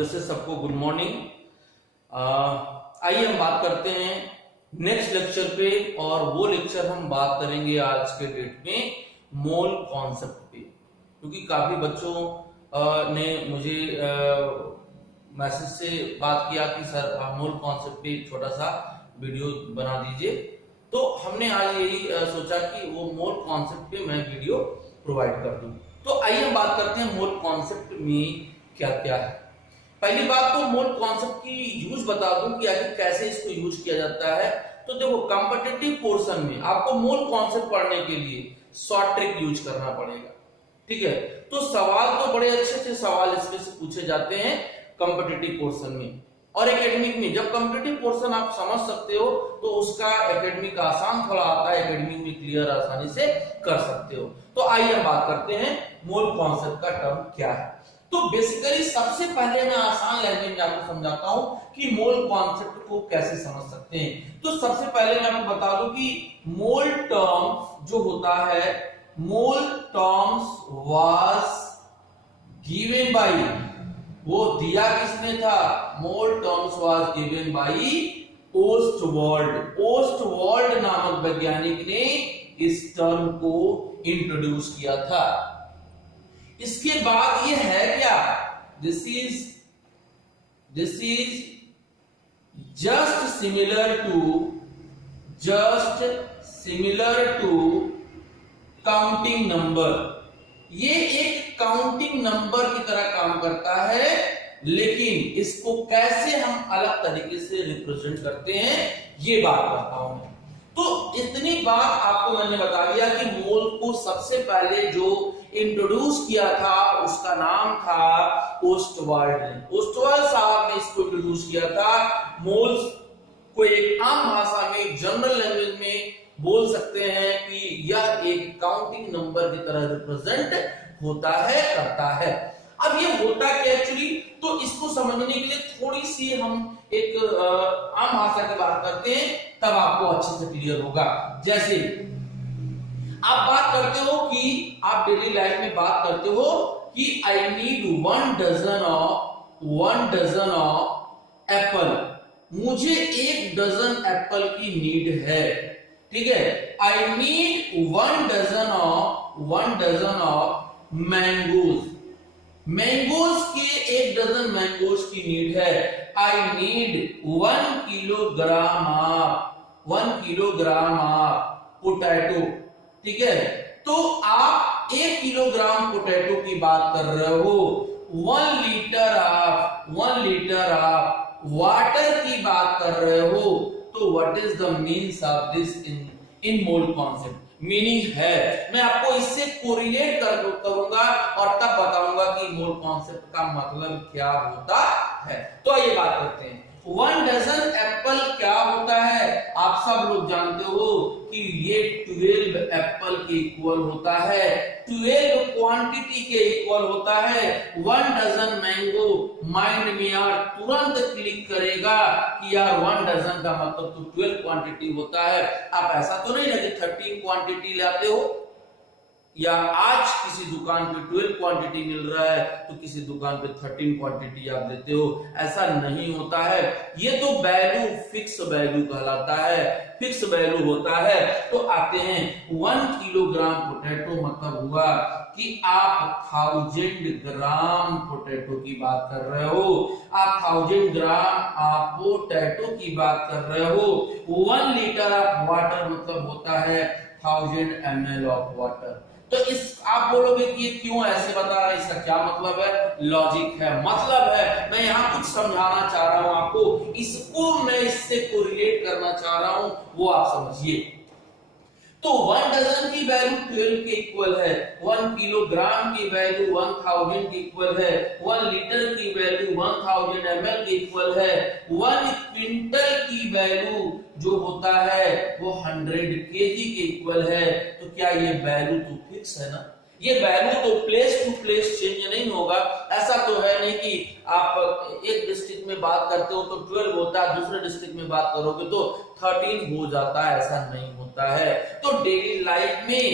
वैसे सबको good morning. आइए हम बात करते हैं नेक्स्ट लेक्चर पे, और वो लेक्चर हम बात करेंगे आज के डेट में मोल कॉन्सेप्ट पे, क्योंकि काफी बच्चों ने मुझे मैसेज से बात किया कि सर आप मोल कॉन्सेप्ट पे छोटा सा वीडियो बना दीजिए। तो हमने आज यही सोचा कि वो मोल कॉन्सेप्ट पे मैं वीडियो प्रोवाइड कर दूं। तो आइए हम बात करते हैं मोल कॉन्सेप्ट में क्या क्या है। पहली बात तो मोल कॉन्सेप्ट की यूज बता दूं कि आखिर कैसे इसको यूज किया जाता है। तो देखो, कॉम्पिटिटिव पोर्शन में आपको मोल कॉन्सेप्ट पढ़ने के लिए शॉर्ट ट्रिक यूज करना पड़ेगा, ठीक है। तो सवाल तो बड़े अच्छे अच्छे सवाल इसमें से पूछे जाते हैं कॉम्पिटिटिव पोर्शन में, और एकेडमिक में जब कॉम्पिटिटिव पोर्शन आप समझ सकते हो तो उसका एकेडमिक आसान थोड़ा आता है, एकेडमिक में क्लियर आसानी से कर सकते हो। तो आइए हम बात करते हैं मोल कॉन्सेप्ट का टर्म क्या है। तो बेसिकली सबसे पहले मैं आसान लैंग्वेज में आपको समझाता हूं कि मोल कॉन्सेप्ट को कैसे समझ सकते हैं। तो सबसे पहले मैं आपको बता दूं कि मोल टर्म जो होता है, mole terms was given by, वो दिया किसने था, mole terms was given by Ostwald. Ostwald नामक वैज्ञानिक ने इस टर्म को इंट्रोड्यूस किया था। इसके बाद ये है क्या, this is just similar to counting number. ये एक काउंटिंग नंबर की तरह काम करता है, लेकिन इसको कैसे हम अलग तरीके से रिप्रेजेंट करते हैं ये बात करता हूं मैं। तो इतनी बात आपको मैंने बता दिया कि मोल को सबसे पहले जो इंट्रोड्यूस किया था उसका नाम था ओस्टवाल्ड ने। ओस्टवाल्ड साहब ने इसको इंट्रोड्यूस किया था। मोल्स को एक आम भाषा में, जनरल लैंग्वेज में बोल सकते हैं कि यह एक काउंटिंग नंबर की तरह रिप्रेजेंट होता है, करता है। अब ये होता क्या एक्चुअली, तो इसको समझने के लिए थोड़ी सी हम एक आम भाषा की बात करते हैं, तब आपको अच्छे से क्लियर होगा। जैसे आप बात करते हो कि आप डेली लाइफ में बात करते हो कि I need 1 dozen of apple, मुझे 1 डजन एप्पल की नीड है, ठीक है। I need 1 dozen of mangoes, mangoes के 1 डजन मैंगोज की नीड है। I need 1 kilogram of potato, ठीक है। तो आप 1 किलोग्राम पोटैटो की बात कर रहे हो। 1 लीटर ऑफ वाटर की बात कर रहे हो। तो what is the means of this in mole concept, meaning है। मैं आपको इससे कोरिलेट करूंगा और तब बताऊंगा कि मोल कॉन्सेप्ट का मतलब क्या होता है। तो आइए बात करते हैं 1 डजन एप्पल क्या होता है। आप सब लोग जानते हो कि ये 12 एप्पल के इक्वल होता है, 12 क्वांटिटी के इक्वल होता है। 1 डजन मैंगो, माइंड में यार तुरंत क्लिक करेगा कि यार 1 डजन का मतलब तो 12 क्वांटिटी होता है। आप ऐसा तो नहीं ना कि 13 क्वांटिटी लाते हो, या आज किसी दुकान पे 12 क्वांटिटी मिल रहा है तो किसी दुकान पे 13 क्वांटिटी आप देते हो, ऐसा नहीं होता है। ये तो वैल्यू, फिक्स वैल्यू कहलाता है, फिक्स वैल्यू होता है। तो आते हैं 1 किलोग्राम पोटैटो मतलब हुआ कि आप 1000 ग्राम पोटैटो की बात कर रहे हो। आप 1000 ग्राम आप पोटैटो की बात कर रहे हो। 1 लीटर ऑफ वाटर मतलब होता है 1000 ml ऑफ वाटर। तो इस आप बोलोगे कि ये क्यों ऐसे बता रहा है, इसका क्या मतलब है, लॉजिक है, मतलब है। मैं यहाँ कुछ समझाना चाह रहा हूं आपको, इसको मैं इससे कोरिलेट करना चाह रहा हूं, वो आप समझिए। तो 1 डजन की वैल्यू 12 के इक्वल है, 1 किलोग्राम की वैल्यू 1000 के इक्वल है, 1 लीटर की वैल्यू 1000 ml के इक्वल है, 1 क्विंटल की वैल्यू जो होता है वो 100 केजी के इक्वल है। तो क्या ये वैल्यू तो फिक्स है ना, ये वैल्यू तो प्लेस टू प्लेस चेंज नहीं होगा। ऐसा तो है नहीं कि आप एक डिस्ट्रिक्ट में बात करते हो तो 12 होता है, दूसरे डिस्ट्रिक्ट में बात करोगे तो 13 हो जाता है, ऐसा नहीं होता है। तो डेली लाइफ में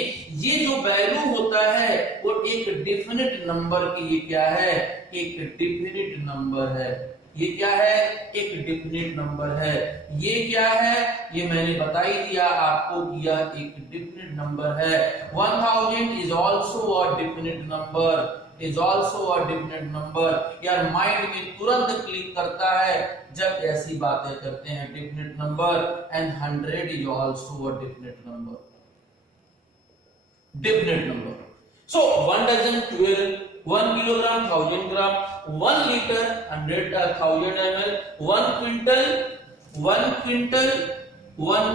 ये जो वैल्यू होता है वो एक डेफिनेट नंबर के लिए क्या है, एक डेफिनेट नंबर है। ये क्या है, एक डेफिनेट नंबर है। ये क्या है, ये मैंने बता ही दिया आपको कि यह एक डेफिनेट नंबर है। 1000 is also a definite number, is also a definite number. यार माइंड में तुरंत क्लिक करता है जब ऐसी बातें करते हैं, definite number. And 100 is also a definite number, definite number. So 1 dozen 12, 1 kilogram 1000 gram, 1 liter 100,000 ml, 1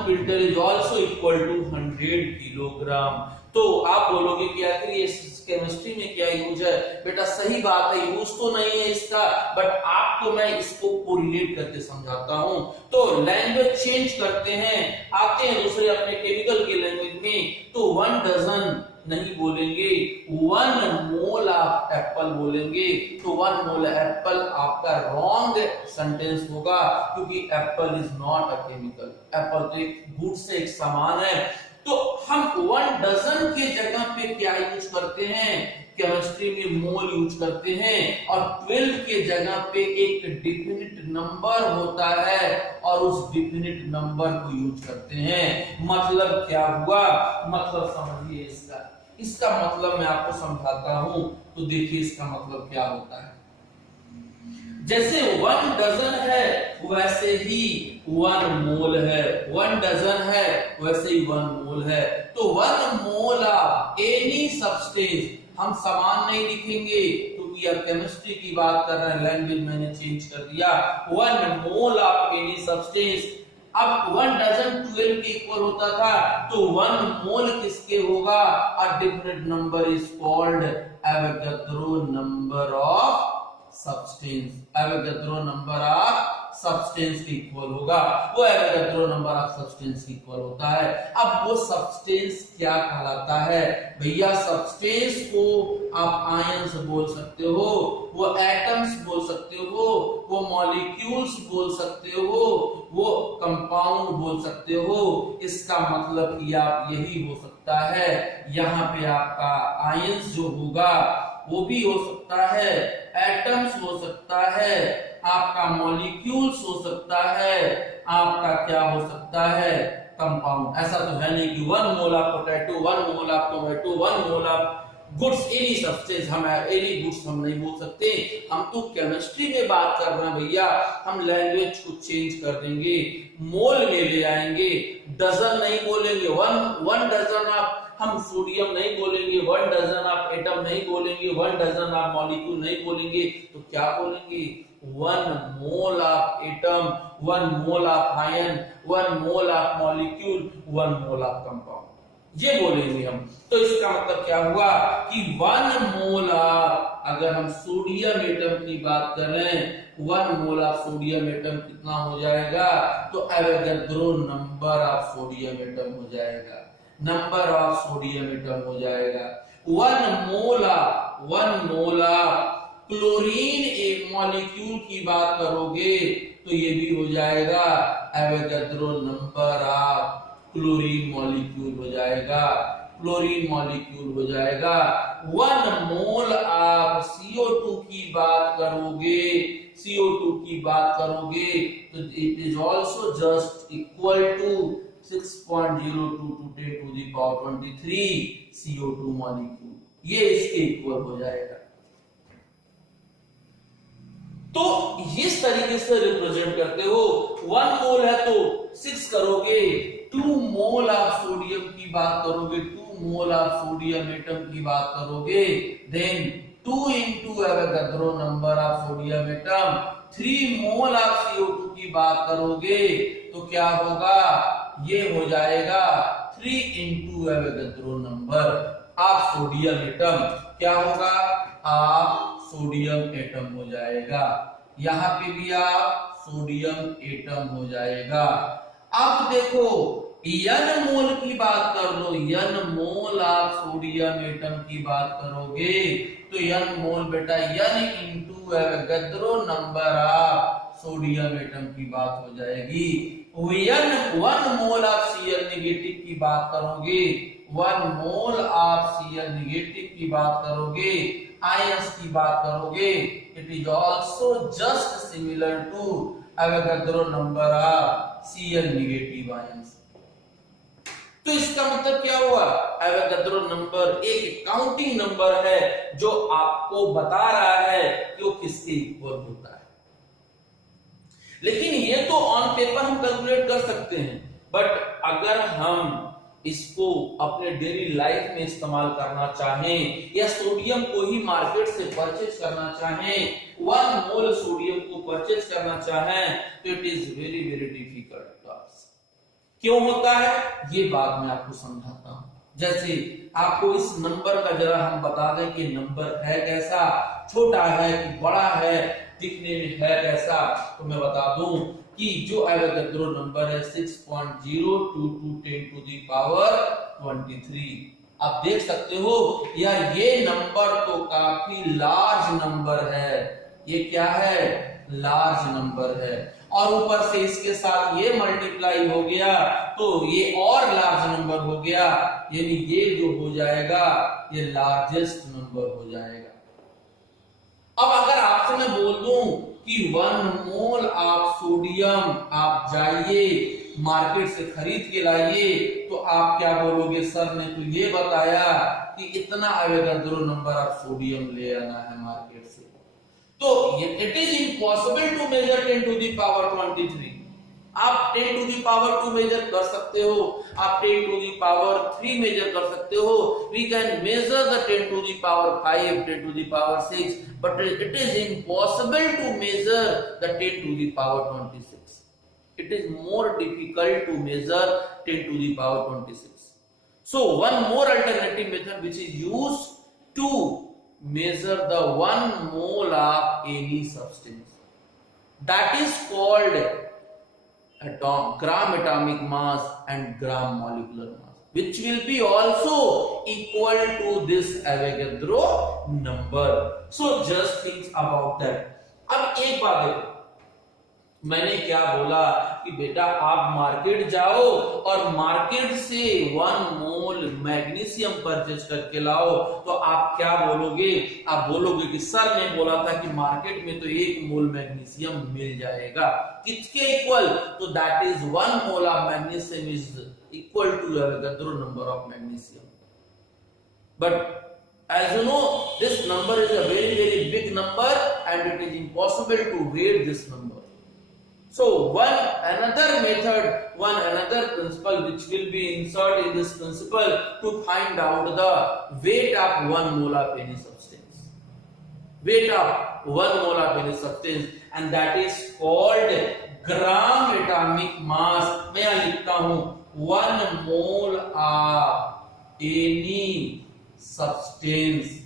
quintal is also equal to 100 kilogram। तो आप बोलोगे कि आखिर ये केमिस्ट्री में क्या यूज है? बेटा सही बात है, यूज तो नहीं है इसका, बट आपको मैं इसको कोरिलेट करके समझाता हूं। तो लैंग्वेज चेंज करते हैं, आते हैं दूसरे अपने केमिकल के लैंग्वेज में, तो 1 डजन नहीं बोलेंगे, 1 मोल ऑफ एप्पल बोलेंगे। तो 1 मोल एप्पल आपका रॉन्ग सेंटेंस होगा, क्योंकि Apple is not a chemical, Apple तो एक गुड से एक सामान है। तो हम 1 डजन के जगह पे क्या यूज करते हैं, केमिस्ट्री में मोल यूज करते हैं, और 12 के जगह पे एक डेफिनिट नंबर होता है और उस डेफिनिट नंबर को यूज करते हैं। मतलब क्या हुआ, मतलब समझिए इसका, इसका मतलब मैं आपको समझाता हूं। तो देखिए इसका मतलब क्या होता है। जैसे 1 डजन है वैसे ही 1 मोल है, 1 डजन है वैसे ही 1 मोल है। तो 1 मोल ऑफ एनी सब्सटेंस, हम समान नहीं लिखेंगे क्योंकि अब केमिस्ट्री की बात कर रहे हैं, लैंग्वेज मैंने चेंज कर दिया। 1 मोल ऑफ एनी सब्सटेंस, अब 1 डजन 12 के इक्वल होता था, तो 1 मोल किसके होगा, a definite number is called Avogadro number of substance, Avogadro number of substance के इक्वल होगा, वो एवोगाड्रो नंबर ऑफ सब्सटेंस के इक्वल होता है। अब वो सब्सटेंस क्या कहलाता है भैया, सब्सटेंस को आप आयंस बोल सकते हो, वो एटम्स बोल सकते हो, वो मॉलिक्यूल्स बोल सकते हो, वो कंपाउंड बोल सकते हो। इसका मतलब कि आप यही हो सकता है, यहाँ पे आपका आयंस जो होगा वो भी हो सकता है, एटम्स हो सकता है, आपका मॉलिक्यूल्स हो सकता है, आपका क्या हो सकता है, कंपाउंड। ऐसा तो है नहीं कि 1 mole of potato, 1 mole of tomato, 1 mole of goods, any substance, हम एनी गुड्स हम नहीं बोल सकते। हम तो केमिस्ट्री में बात कर रहे हैं भैया, हम लैंग्वेज को चेंज कर देंगे, मोल में ले आएंगे, डजन नहीं बोलेंगे, 1 डजन ऑफ, हम सोडियम नहीं बोलेंगे, 1 डजन ऑफ एटम नहीं बोलेंगे, 1 डजन ऑफ मॉलिक्यूल नहीं बोलेंगे, तो क्या बोलेंगे, 1 mole of atom, 1 mole of ion, 1 mole of molecule, 1 mole of compound, ये बोलेंगे हम। तो इसका मतलब क्या हुआ कि 1 मोल ऑफ, अगर हम सोडियम एटम की बात कर रहे हैं, 1 मोल ऑफ सोडियम एटम कितना हो जाएगा, तो Avogadro number of sodium atom हो जाएगा, नंबर ऑफ सोडियम एटम हो जाएगा। 1 मोल ऑफ क्लोरीन एक मॉलिक्यूल की बात करोगे तो ये भी हो जाएगा, Avogadro number of chlorine molecule हो जाएगा, क्लोरीन मॉलिक्यूल हो जाएगा। 1 मोल ऑफ CO2 की बात करोगे, CO2 की बात करोगे तो it is also just equal to 6.02 × 10⁻23 CO2 molecule, ये इसके इक्वल हो जाएगा। तो इस तरीके से रिप्रेजेंट करते हो। 1 मोल है तो 6 करोगे, 2 मोल ऑफ सोडियम की बात करोगे, 2 मोल ऑफ सोडियम एटम की बात करोगे, then 2 into Avogadro number of sodium atom, 3 mole of CO2 की बात करोगे तो क्या होगा, ये हो जाएगा 3 into Avogadro number of sodium atom, क्या होगा, आप सोडियम एटम हो जाएगा। यहां पे भी आप सोडियम एटम हो जाएगा। अब देखो n मोल की बात कर लो, n मोल आप सोडियम एटम की बात करोगे तो n मोल बेटा n into Avogadro number of sodium atom की बात हो जाएगी। One mole of Cl negative की बात करोगे, 1 मोल ऑफ Cl नेगेटिव की बात करोगे, आयंस की बात करोगे, it is also just similar to Avogadro number of Cl negative ions. तो इसका मतलब क्या हुआ, एवोगैड्रो नंबर एक काउंटिंग नंबर है जो आपको बता रहा है कि वो किसके इक्वल होता है। लेकिन ये तो ऑन पेपर हम कैलकुलेट कर सकते हैं, बट अगर हम इसको अपने डेली लाइफ में इस्तेमाल करना चाहें या सोडियम को ही मार्केट से परचेज करना चाहें, 1 मोल सोडियम को परचेज करना चाहें, तो it is very very difficult task. क्यों होता है ये बात मैं आपको समझाता हूं। जैसे आपको इस नंबर का जरा हम बता दें कि नंबर है कैसा, छोटा है कि बड़ा है, दिखने में है कैसा, तो मैं बता दूं कि जो एवोगैड्रो नंबर है 6.022 10 टू द पावर 23। आप देख सकते हो यार ये नंबर तो काफी लार्ज नंबर है, ये क्या है, लार्ज नंबर है, और ऊपर से इसके साथ ये मल्टीप्लाई हो गया तो ये और लार्ज नंबर हो गया, यानी ये जो हो जाएगा ये लार्जेस्ट नंबर हो जाएगा। अब अगर आपसे मैं बोल दूं कि 1 मोल ऑफ सोडियम आप जाइए मार्केट से खरीद के लाइए, तो आप क्या बोलोगे, सर ने तो ये बताया कि इतना एवोगैड्रो नंबर ऑफ सोडियम ले आना है मार्केट से, तो it is impossible to measure 10 to the power 23। आप 10 टू द पावर 2 मेजर कर सकते हो, आप 10 टू द पावर 3 मेजर कर सकते हो, we can measure the 10 to the power 5, 10 to the power 6, but it is impossible to measure the 10 to the power 26. It is more difficult to measure 10 to the power 26. So one more alternative method which is used to measure the 1 mole of any substance, that is called gram atomic mass and gram molecular mass, which will be also equal to this Avogadro number. So just think about that. अब एक बात देखो, मैंने क्या बोला कि बेटा आप मार्केट जाओ और मार्केट से 1 मोल मैग्नीशियम परचेज करके लाओ, तो आप क्या बोलोगे, आप बोलोगे कि सर ने बोला था कि मार्केट में तो 1 मोल मैग्नीशियम मिल जाएगा, किसके इक्वल, तो that is 1 mole of magnesium is equal to Avogadro number of magnesium. But as you know, this number is a very very big number and it is impossible to weight this number. So another principle which will be inserted in this principle to find out the weight of 1 mole of any substance, weight of 1 mole of any substance, and that is called gram atomic mass। मैं यहाँ लिखता हूँ 1 mole of any substance,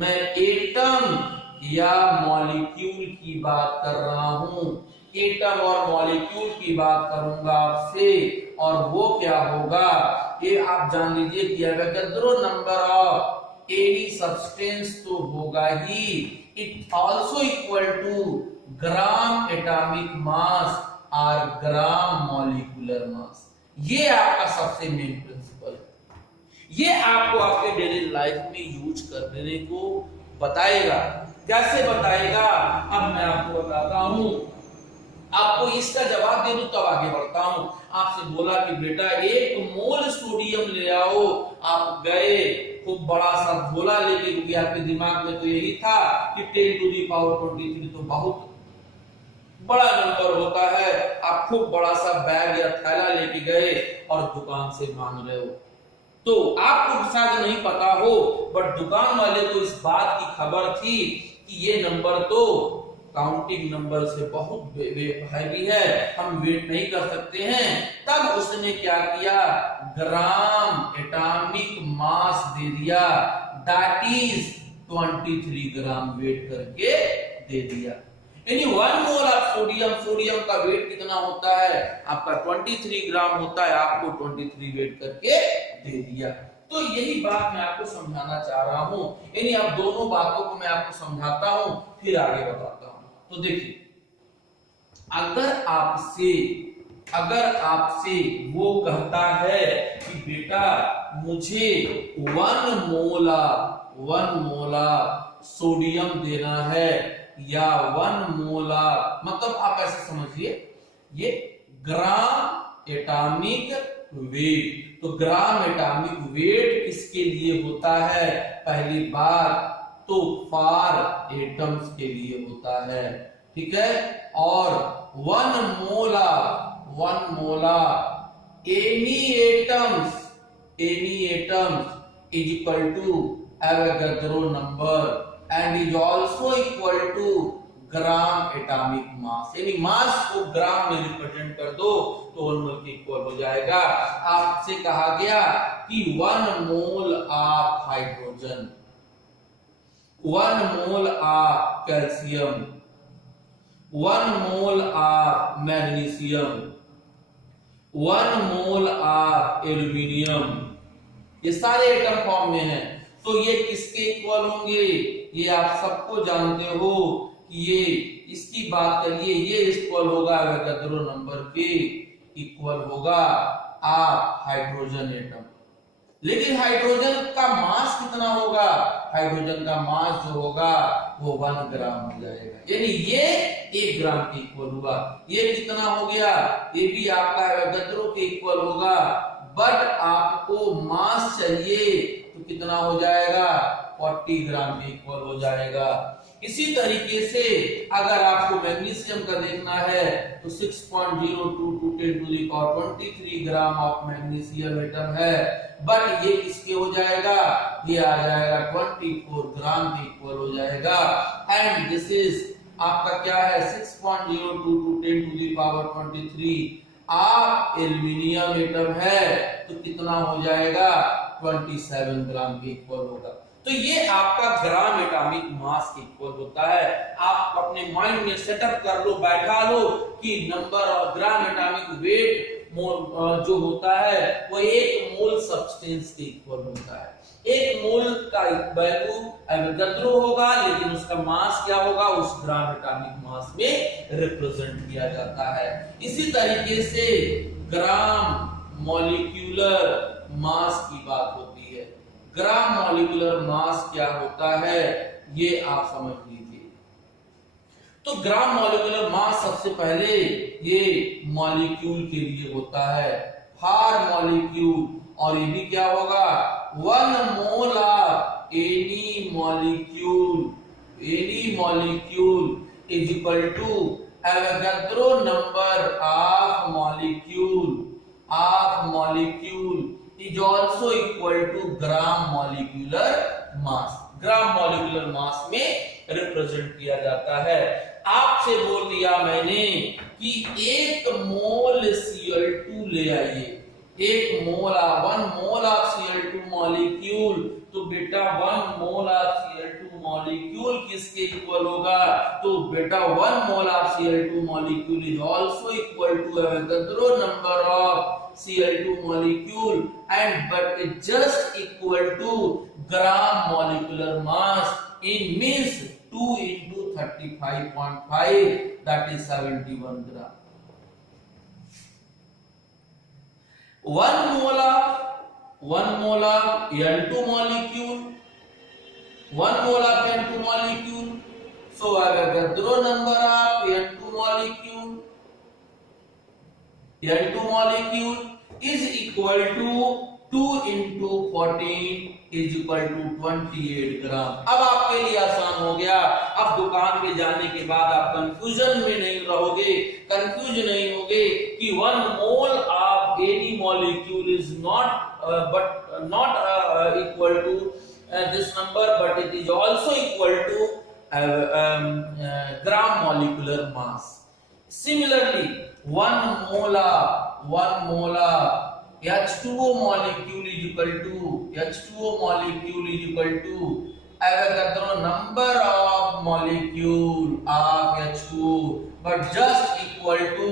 मैं atom या molecule की बात कर रहा हूं, एटम और मॉलिक्यूल की बात करूंगा आपसे, और वो क्या होगा ये आप जान लीजिए कि Avogadro number of any substance तो होगा ही, it also equal to gram atomic mass और ग्राम मॉलिक्यूलर मास। ये आपका सबसे मेन प्रिंसिपल है, ये आपको आपके डेली लाइफ में यूज करने को बताएगा। कैसे बताएगा, अब मैं आपको बताता हूं, आपको इसका जवाब दे दूं तब आगे बढ़ता हूं। आपसे बोला कि बेटा 1 मोल सोडियम ले आओ, आप गए खूब बड़ा सा झोला लेके, क्योंकि आपके दिमाग में तो यही था कि 10 टू दी पावर 23 तो बहुत बड़ा नंबर होता है, आप खूब बड़ा सा बैग या थैला लेके गए और दुकान से मांग रहे हो, तो आपको शायद नहीं पता हो, बट दुकान वाले को इस बात की खबर थी कि ये नंबर तो काउंटिंग नंबर से बहुत हैवी है, हम वेट नहीं कर सकते हैं। तब उसने क्या किया, ग्राम एटॉमिक मास दे दिया, दैट इज 23 ग्राम वेट करके दे दिया। यानी 1 मोल ऑफ सोडियम, सोडियम का वेट कितना होता है आपका 23 ग्राम होता है, आपको 23 वेट करके दे दिया। तो यही बात मैं आपको समझाना चाह रहा हूं, यानी अब दोनों बातों को मैं आपको समझाता हूं फिर आगे बताता हूं। तो देखिए, अगर आपसे वो कहता है कि बेटा मुझे 1 मोला सोडियम देना है या 1 मोला, मतलब आप ऐसे समझिए ये ग्राम एटॉमिक वेट। तो ग्राम एटॉमिक वेट किसके लिए होता है? पहली बात तो फॉर एटम्स के लिए होता है, ठीक है। और 1 मोला any atoms is equal to Avogadro number and is also equal to gram atomic मास, यानी मास को ग्राम में रिप्रेजेंट कर दो तो 1 मोल के इक्वल हो जाएगा। आपसे कहा गया कि 1 mole of hydrogen, 1 mole of calcium, 1 mole of magnesium, 1 mole of aluminium, ये सारे एटम फॉर्म में हैं। तो ये किसके इक्वल होंगे? ये आप सबको जानते हो कि ये इसकी बात करिए, ये इक्वल होगा एवोगाड्रो नंबर के इक्वल होगा आप हाइड्रोजन एटम। लेकिन हाइड्रोजन का मास कितना होगा? हाइड्रोजन का मास जो होगा वो 1 ग्राम हो जाएगा, यानी ये 1 ग्राम के इक्वल होगा। ये कितना हो गया? ये भी आपका एवोगाड्रो के इक्वल होगा, बट आपको मास चाहिए तो कितना हो जाएगा? 40 ग्राम के इक्वल हो जाएगा। इसी तरीके से अगर आपको मैग्नीशियम का देखना है तो 6.02 × 10⁻23 ग्राम ऑफ मैग्नीशियम एटम है, बट ये किसके हो जाएगा? ये आ जाएगा 24 ग्राम के इक्वल हो जाएगा। एंड दिस इज आपका क्या है? 6.02 × 10⁻23 आप एल्यूमिनियम एटम है तो कितना हो जाएगा? 27 ग्राम के इक्वल होगा। तो ये आपका ग्राम एटॉमिक मास के इक्वल होता है। आप अपने माइंड में सेटअप कर लो, बैठा लो कि नंबर और ग्राम एटॉमिक वेट जो होता है वो 1 मोल सब्सटेंस के इक्वल होता है। 1 मोल का वैल्यू एवोगाड्रो होगा, लेकिन उसका मास क्या होगा? उस ग्राम एटॉमिक मास में रिप्रेजेंट किया जाता है। इसी तरीके से ग्राम मॉलिक्यूलर मास की बात होती है। ग्राम मॉलिक्यूलर मास क्या होता है ये आप समझ लीजिए। तो ग्राम मॉलिक्यूलर मास सबसे पहले ये मॉलिक्यूल के लिए होता है, फॉर मॉलिक्यूल। और ये भी क्या होगा? 1 mole of any molecule is equal to Avogadro number of molecule is also equal to gram molecular mass. Gram molecular mass में रिप्रेजेंट किया जाता है। आपसे बोल दिया मैंने कि 1 मोल Cl2 ले आइए, 1 मोल 1 मोल ऑफ Cl2 मॉलिक्यूल। तो बेटा 1 मोल ऑफ Cl2 मॉलिक्यूल किसके इक्वल होगा? तो बेटा 1 mole of Cl2 molecule is also equal to Avogadro number of Cl2 molecule, and but it just equal to gram molecular mass, in means 2 into 35.5, that is 71 gram. 1 mole of N2 molecule, 1 mole of N2 molecule. So Avogadro number of N2 molecule is equal to 2 into 14 is equal to 28 ग्राम। अब आपके लिए आसान हो गया। अब दुकान में जाने के बाद आप कंफ्यूजन में नहीं रहोगे, कंफ्यूज नहीं होगे कि 1 mole of any molecule is not equal to this number, but it is also equal to gram molecular mass. Similarly, 1 molar H2O molecule is equal to Avogadro number of molecule of H2 but just equal to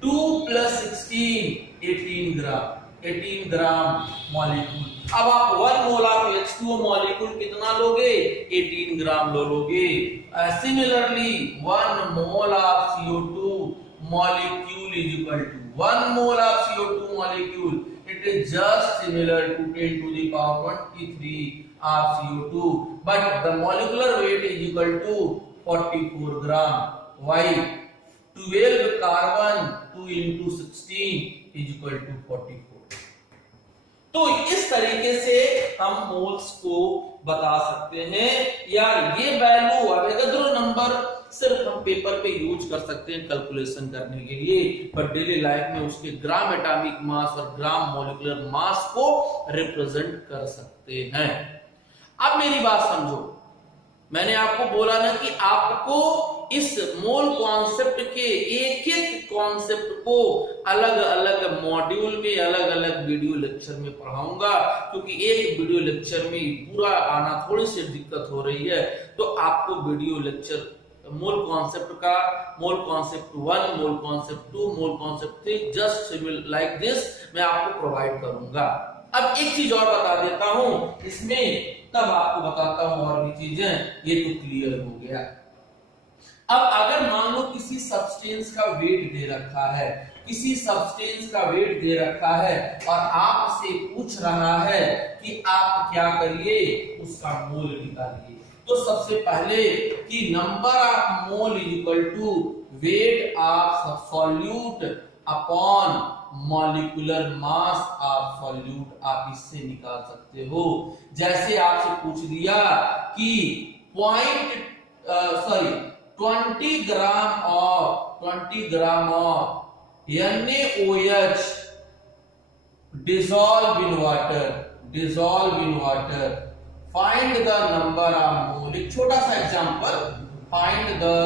2 plus 16 18 gram molecule. अब आप 1 mole of H2O molecule कितना लोगे? 18 ग्राम लोगे। Similarly 1 mole of CO2 molecule is equal to 1 mole of CO2 molecule. It is just similar to 10 to the power 23 of CO2, but the molecular weight is equal to 44 gram. Why? 12 carbon 2 into 16 is equal to 44. तो इस तरीके से हम moles को बता सकते हैं, या ये वैल्यू अवोगाड्रो नंबर सिर्फ हम पेपर पे यूज कर सकते हैं कैलकुलेशन करने के लिए, पर डेली लाइफ में उसके ग्राम एटॉमिक मास और ग्राम मॉलिक्यूलर मास को रिप्रेजेंट कर सकते हैं। अब मेरी बात समझो, मैंने आपको बोला ना कि आपको इस मोल कॉन्सेप्ट के एक एक कॉन्सेप्ट को अलग अलग मॉड्यूल में अलग अलग वीडियो लेक्चर में पढ़ाऊंगा, क्योंकि एक वीडियो लेक्चर में पूरा आना थोड़ी सी दिक्कत हो रही है। तो आपको वीडियो लेक्चर मोल कॉन्सेप्ट का, mole concept 1, mole concept 2, mole concept 3 just like this मैं आपको प्रोवाइड करूंगा। अब एक चीज और बता देता हूं इसमें, तब आपको बताता हूं और भी चीजें, ये तो क्लियर हो गया। अब अगर मान लो किसी सब्सटेंस का वेट दे रखा है, किसी सब्सटेंस का वेट दे रखा है और आपसे पूछ रहा है कि आप क्या करिए, उसका मोल निकालिए। तो सबसे पहले कि number of mole is equal to weight of solute upon molecular mass of solute, आप इससे निकाल सकते हो। जैसे आपसे पूछ दिया कि 20 gram of NaOH dissolve in water, find the number of mole। एक छोटा सा example, find the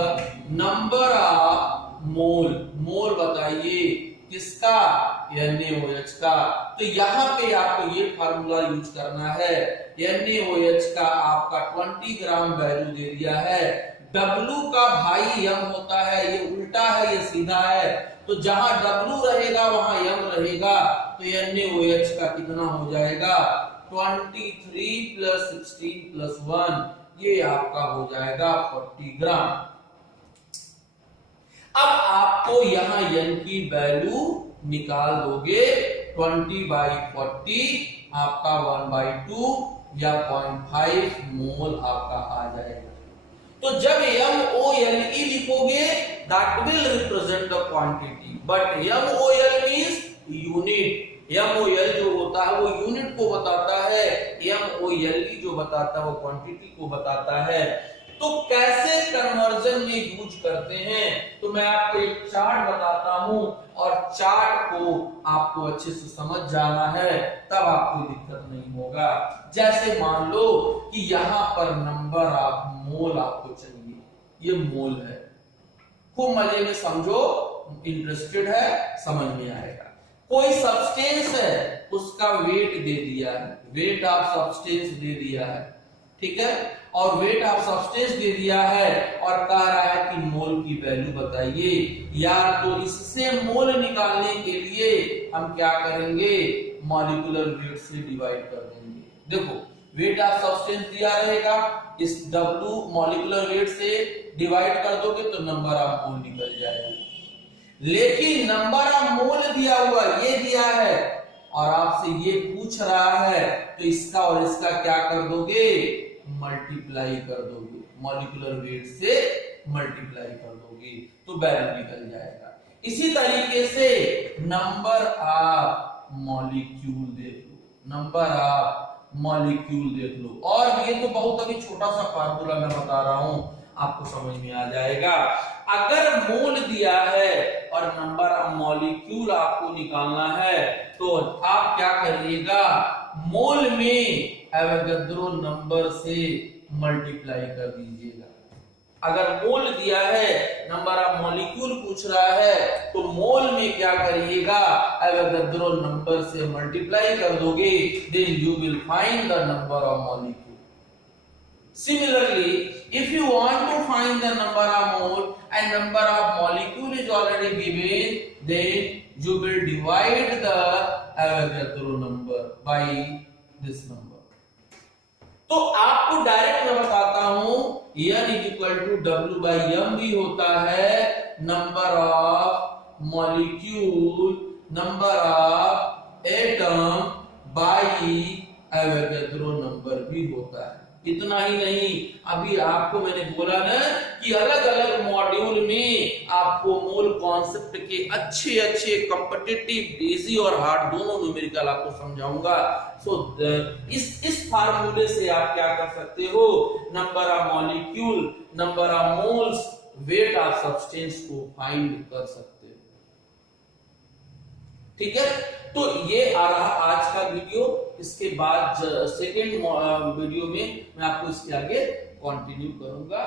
number of मोल बताइए किसका? NaOH का। तो यहाँ पे आपको ये फार्मूला यूज करना है। NaOH का आपका 20 ग्राम वैल्यू दे दिया है। W का भाई M होता है, ये उल्टा है ये सीधा है, तो जहां W रहेगा वहां M रहेगा, तो NaOH का कितना हो जाएगा? 23 प्लस 16 प्लस 1, ये आपका हो जाएगा 40 ग्राम। अब आपको यहां N की वैल्यू निकाल दोगे, 20/40 आपका 1/2 या 0.5 मोल आपका आ जाएगा। तो जब MOLE लिखोगे that will represent the quantity, but MOL means unit। MOL जो होता है वो यूनिट को बताता है, MOLE जो बताता है वो क्वांटिटी को बताता है। तो कैसे कन्वर्जन में यूज करते हैं, तो मैं आपको एक चार्ट बताता हूं और चार्ट को आपको अच्छे से समझ जाना है, तब आपको दिक्कत नहीं होगा। जैसे मान लो कि यहां पर नंबर ऑफ मोल आपको चाहिए, ये मोल है, खूब मजे में समझो, इंटरेस्टेड है समझ में आएगा। कोई सब्सटेंस है, उसका वेट दे दिया है, वेट ऑफ सब्सटेंस दे दिया है, ठीक है, और वेट ऑफ सब्सटेंस दे दिया है और कह रहा है कि मोल की वैल्यू बताइए। यार तो इससे मोल निकालने के लिए हम क्या करेंगे, मॉलिक्यूलर वेट से डिवाइड कर देंगे। देखो वेट ऑफ सब्सटेंस दिया रहेगा, इस W मॉलिक्यूलर वेट से डिवाइड कर दोगे तो नंबर ऑफ मोल निकल जाएगा। लेकिन नंबर ऑफ मोल दिया हुआ ये दिया है और आपसे ये पूछ रहा है, तो इसका और इसका क्या कर दोगे, मल्टीप्लाई कर दोगे, मॉलिक्यूलर वेट से मल्टीप्लाई कर दोगे तो वैल्यू निकल जाएगा। इसी तरीके से नंबर ऑफ मॉलिक्यूल देख लो, नंबर ऑफ मॉलिक्यूल देख लो, और ये तो बहुत अभी छोटा सा फार्मूला मैं बता रहा हूं, आपको समझ में आ जाएगा। अगर मोल दिया है और नंबर ऑफ मॉलिक्यूल आपको निकालना है, तो आप क्या करिएगा, मोल में एवोगाड्रो नंबर से मल्टीप्लाई कर दीजिएगा। अगर मोल दिया है, नंबर ऑफ मॉलिक्यूल पूछ रहा है, तो मोल में क्या करिएगा, एवोगाड्रो नंबर से मल्टीप्लाई कर दोगे, then you will find the number of molecule. Similarly, if you want to find the number of mole and number of molecule is already given, then you will divide the Avogadro number by this number. तो आपको direct मैं बताता हूं n equal to डब्ल्यू by m भी होता है, number of molecule, number of atom by Avogadro number भी होता है। इतना ही नहीं, अभी आपको मैंने बोला ना कि अलग अलग मॉड्यूल में आपको मोल कॉन्सेप्ट के अच्छे अच्छे कॉम्पिटिटिव, इजी और हार्ड दोनों न्यूमेरिकल आपको समझाऊंगा। सो इस फार्मूले से आप क्या कर सकते हो, number of molecule, number of moles, weight of substance को फाइंड कर सकते हो। ठीक है, तो ये आ रहा आज का वीडियो। इसके बाद सेकेंड वीडियो में मैं आपको इसके आगे कंटिन्यू करूंगा।